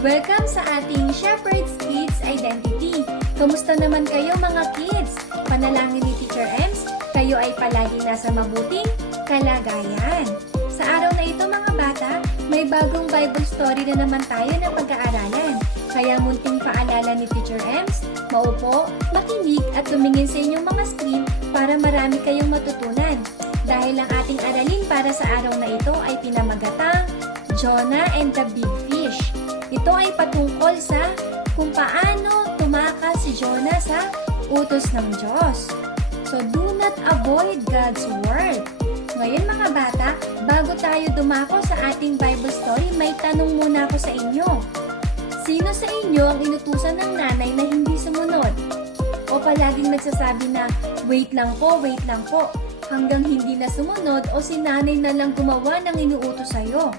Welcome sa ating Shepherd's Kids Identity. Kamusta naman kayo mga kids? Panalangin ni Teacher Ems, kayo ay palagi nasa mabuting kalagayan. Sa araw na ito mga bata, may bagong Bible story na naman tayo na pag-aaralan. Kaya munting paalala ni Teacher Ems, maupo, makinig at tumingin sa inyong mga screen para marami kayong matutunan. Dahil ang ating aralin para sa araw na ito ay pinamagatang Jonah and the Big. Ito ay patungkol sa kung paano tumakas si Jonah sa utos ng Diyos. So do not avoid God's word. Ngayon mga bata, bago tayo dumako sa ating Bible story, may tanong muna ako sa inyo. Sino sa inyo ang inutusan ng nanay na hindi sumunod? O palaging nagsasabi na, wait lang po, wait lang po, hanggang hindi na sumunod o si nanay na lang gumawa ng inuutos sa'yo?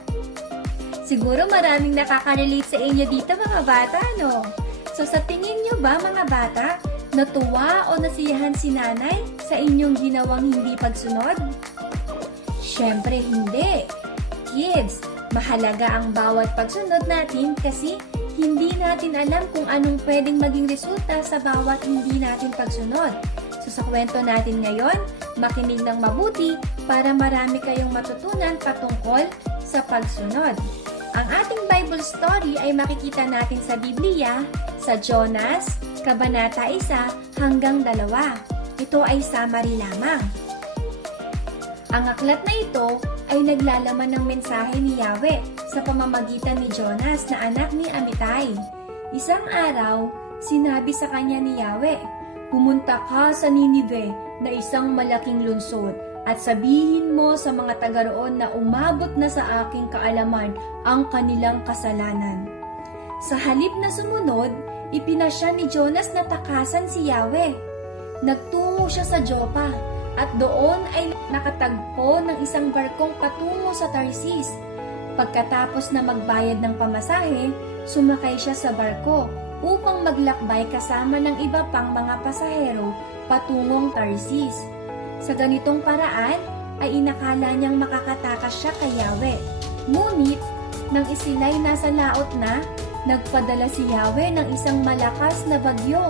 Siguro maraming nakaka-relate sa inyo dito mga bata, no? So sa tingin nyo ba mga bata, natuwa o nasiyahan si nanay sa inyong ginawang hindi pagsunod? Siyempre hindi. Kids, mahalaga ang bawat pagsunod natin kasi hindi natin alam kung anong pwedeng maging resulta sa bawat hindi natin pagsunod. So sa kwento natin ngayon, makinig ng mabuti para marami kayong matutunan patungkol sa pagsunod. Ang ating Bible story ay makikita natin sa Biblia sa Jonas, Kabanata 1 hanggang 2. Ito ay summary lamang. Ang aklat na ito ay naglalaman ng mensahe ni Yahweh sa pamamagitan ni Jonas na anak ni Amitai. Isang araw, sinabi sa kanya ni Yahweh, Pumunta ka sa Ninive na isang malaking lungsod at sabihin mo sa mga taga roon na umabot na sa aking kaalaman ang kanilang kasalanan. Sa halip na sumunod, ipinasya ni Jonas na takasan si Yahweh. Nagtungo siya sa Jopa at doon ay nakatagpo ng isang barkong patungo sa Tarsis. Pagkatapos na magbayad ng pamasahe, sumakay siya sa barko upang maglakbay kasama ng iba pang mga pasahero patungong Tarsis. Sa ganitong paraan ay inakala niyang makakatakas siya kay Yahweh. Ngunit, nang isila'y nasa laot na, nagpadala si Yahweh ng isang malakas na bagyo,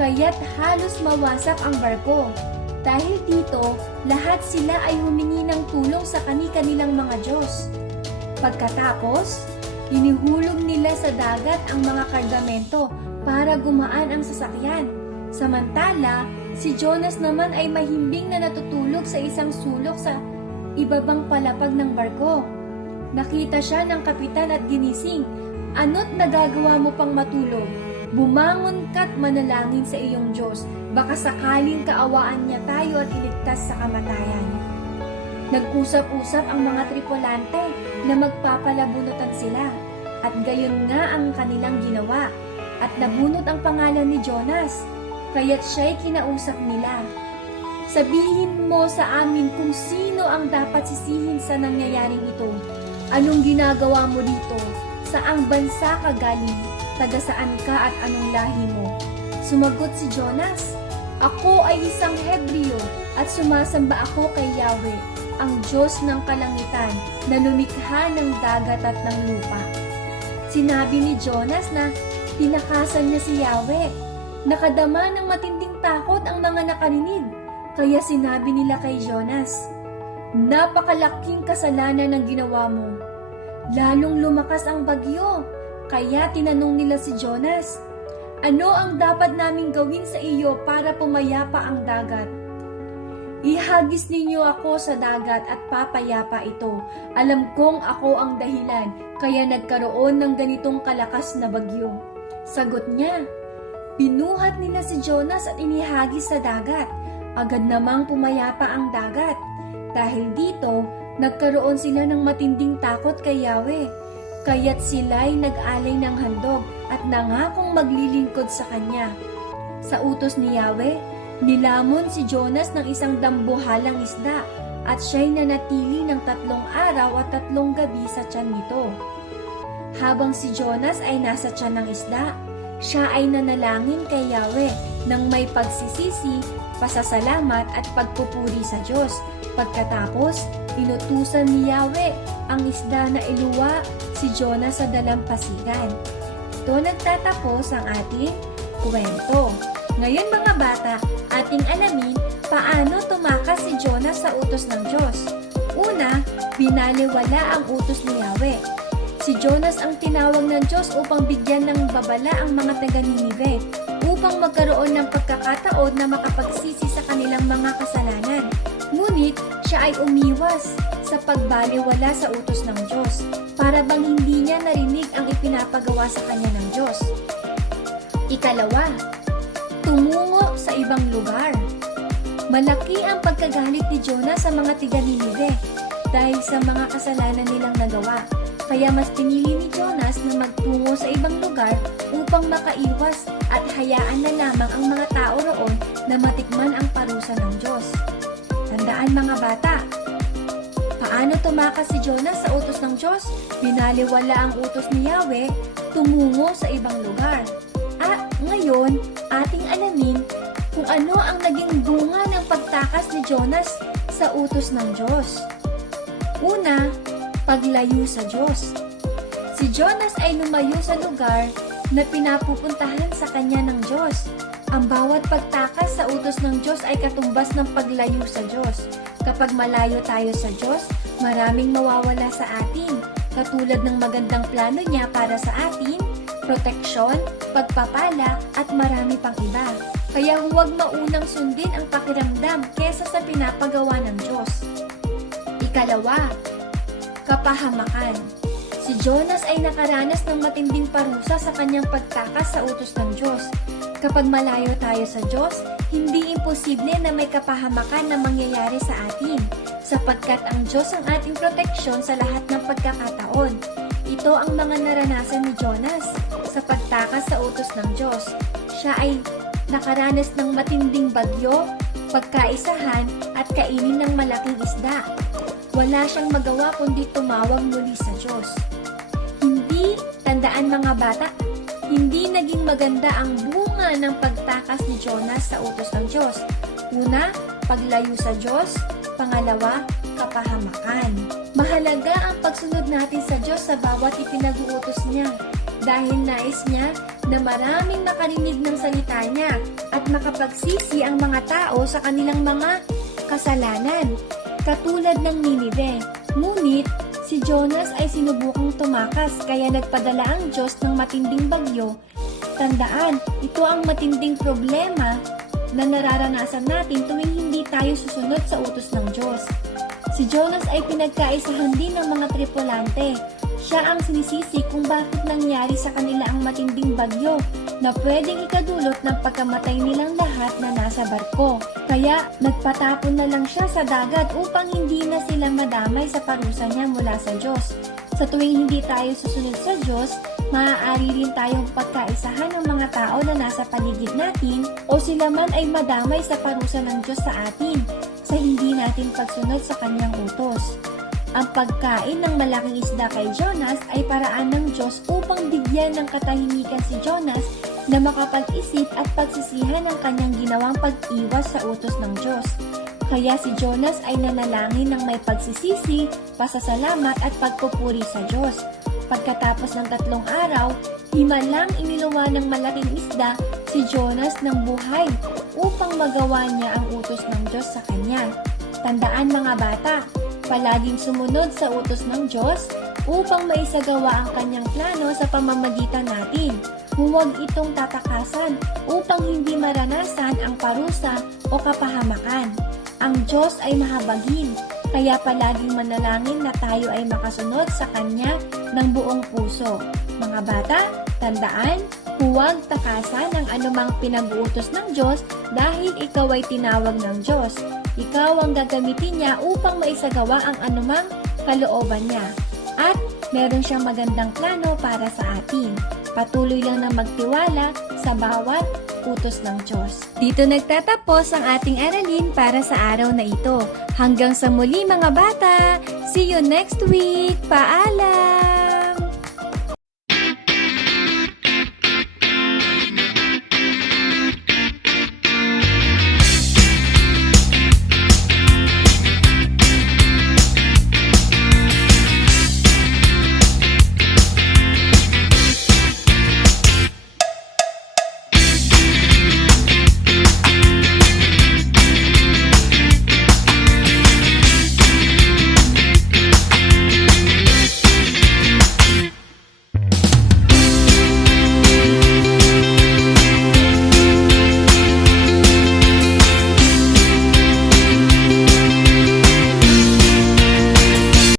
kaya't halos mawasak ang barko. Dahil dito, lahat sila ay humingi ng tulong sa kani-kanilang mga Diyos. Pagkatapos, inihulog nila sa dagat ang mga kargamento para gumaan ang sasakyan. Samantala, si Jonas naman ay mahimbing na natutulog sa isang sulok sa ibabang palapag ng barko. Nakita siya ng kapitan at ginising. Ano't nagagawa mo pang matulog? Bumangon ka't manalangin sa iyong Diyos. Baka sakaling kaawaan niya tayo at iligtas sa kamatayan. Nag-usap-usap ang mga tripulante na magpapalabunutan sila. At gayon nga ang kanilang ginawa. At nabunot ang pangalan ni Jonas. Kaya't siya'y kinausap nila. Sabihin mo sa amin kung sino ang dapat sisihin sa nangyayaring ito. Anong ginagawa mo dito? Saang bansa ka galing? Taga saan ka at anong lahi mo? Sumagot si Jonas, Ako ay isang Hebreo at sumasamba ako kay Yahweh, ang Diyos ng kalangitan na lumikha ng dagat at ng lupa. Sinabi ni Jonas na tinakasan niya si Yahweh. Nakadama ng matinding takot ang mga nakarinig. Kaya sinabi nila kay Jonas, Napakalaking kasalanan ang ginawa mo. Lalong lumakas ang bagyo. Kaya tinanong nila si Jonas, Ano ang dapat naming gawin sa iyo para pumayapa ang dagat? Ihagis ninyo ako sa dagat at papayapa ito. Alam kong ako ang dahilan, kaya nagkaroon ng ganitong kalakas na bagyo. Sagot niya, Pinuhat nila si Jonas at inihagis sa dagat. Agad namang pumayapa ang dagat. Dahil dito, nagkaroon sila ng matinding takot kay Yahweh. Kaya't sila'y nag-alay ng handog at nangakong maglilingkod sa kanya. Sa utos ni Yahweh, nilamon si Jonas ng isang dambuhalang isda at siya'y nanatili ng tatlong araw at tatlong gabi sa tiyan nito. Habang si Jonas ay nasa tiyan ng isda, siya ay nanalangin kay Yahweh ng may pagsisisi, pasasalamat at pagpupuri sa Diyos. Pagkatapos, inutusan ni Yahweh ang isda na iluwa si Jonah sa dalampasigan. Ito nagtatapos ang ating kwento. Ngayon mga bata, ating alamin paano tumakas si Jonah sa utos ng Diyos. Una, binaliwala ang utos ni Yahweh. Si Jonas ang tinawag ng Diyos upang bigyan ng babala ang mga taga Ninive, upang magkaroon ng pagkakataon na makapagsisi sa kanilang mga kasalanan. Ngunit siya ay umiwas sa pagbaliwala sa utos ng Diyos, para bang hindi niya narinig ang ipinapagawa sa kanya ng Diyos. Ikalawa, tumungo sa ibang lugar. Malaki ang pagkagalit ni Jonah sa mga tiga Ninive dahil sa mga kasalanan nilang nagawa. Kaya mas pinili ni Jonas na magtungo sa ibang lugar upang makaiwas at hayaan na lamang ang mga tao roon na matikman ang parusa ng Diyos. Tandaan mga bata, paano tumakas si Jonas sa utos ng Diyos? Binaliwala ang utos ni Yahweh, tumungo sa ibang lugar. At ngayon, ating alamin kung ano ang naging bunga ng pagtakas ni Jonas sa utos ng Diyos. Una, paglayo sa Diyos. Si Jonas ay lumayo sa lugar na pinapupuntahan sa kanya ng Diyos. Ang bawat pagtakas sa utos ng Diyos ay katumbas ng paglayo sa Diyos. Kapag malayo tayo sa Diyos, maraming mawawala sa atin, katulad ng magandang plano niya para sa atin, proteksyon, pagpapala, at marami pang iba. Kaya huwag maunang sundin ang pakiramdam kesa sa pinapagawa ng Diyos. Kapahamakan. Si Jonas ay nakaranas ng matinding parusa sa kanyang pagtakas sa utos ng Diyos. Kapag malayo tayo sa Diyos, hindi imposible na may kapahamakan na mangyayari sa atin, sapagkat ang Diyos ang ating proteksyon sa lahat ng pagkakataon. Ito ang mga naranasan ni Jonas sa pagtakas sa utos ng Diyos. Siya ay nakaranas ng matinding bagyo, pagkaisahan at kainin ng malaking isda. Wala siyang magawa kundi tumawag muli sa Diyos. Hindi, tandaan mga bata, hindi naging maganda ang bunga ng pagtakas ni Jonas sa utos ng Diyos. Una, paglayo sa Diyos. Pangalawa, kapahamakan. Mahalaga ang pagsunod natin sa Diyos sa bawat ipinag-uutos niya dahil nais niya na maraming makarinig ng salita niya at makapagsisi ang mga tao sa kanilang mga kasalanan katulad ng Ninive. Ngunit, si Jonas ay sinubukang tumakas kaya nagpadala ang Diyos ng matinding bagyo. Tandaan, ito ang matinding problema na nararanasan natin tuwing hindi tayo susunod sa utos ng Diyos. Si Jonas ay pinagkaisahan din ng mga tripulante. Siya ang sinisisi kung bakit nangyari sa kanila ang matinding bagyo na pwedeng ikadulot ng pagkamatay nilang lahat na nasa barko. Kaya nagpatapon na lang siya sa dagat upang hindi na sila madamay sa parusa niya mula sa Diyos. Sa tuwing hindi tayo susunod sa Diyos, maaari rin tayong pagkaisahan ng mga tao na nasa paligid natin o sila man ay madamay sa parusa ng Diyos sa atin sa hindi natin pagsunod sa kanyang utos. Ang pagkain ng malaking isda kay Jonas ay paraan ng Diyos upang bigyan ng katahimikan si Jonas na makapag-isip at pagsisihan ng kanyang ginawang pag-iwas sa utos ng Diyos. Kaya si Jonas ay nanalangin ng may pagsisisi, pasasalamat at pagpupuri sa Diyos. Pagkatapos ng tatlong araw, himalang iniluwa ng malaking isda si Jonas ng buhay upang magawa niya ang utos ng Diyos sa kanya. Tandaan mga bata, palaging sumunod sa utos ng Diyos upang maisagawa ang kanyang plano sa pamamagitan natin. Huwag itong tatakasan upang hindi maranasan ang parusa o kapahamakan. Ang Diyos ay mahabagin, kaya palaging manalangin na tayo ay makasunod sa Kanya ng buong puso. Mga bata, tandaan, huwag takasan ang anumang pinag-uutos ng Diyos dahil ikaw ay tinawag ng Diyos. Ikaw ang gagamitin niya upang maisagawa ang anumang kalooban niya. At meron siyang magandang plano para sa atin. Patuloy lang na magtiwala sa bawat utos ng Diyos. Dito nagtatapos ang ating aralin para sa araw na ito. Hanggang sa muli mga bata! See you next week! Paalam!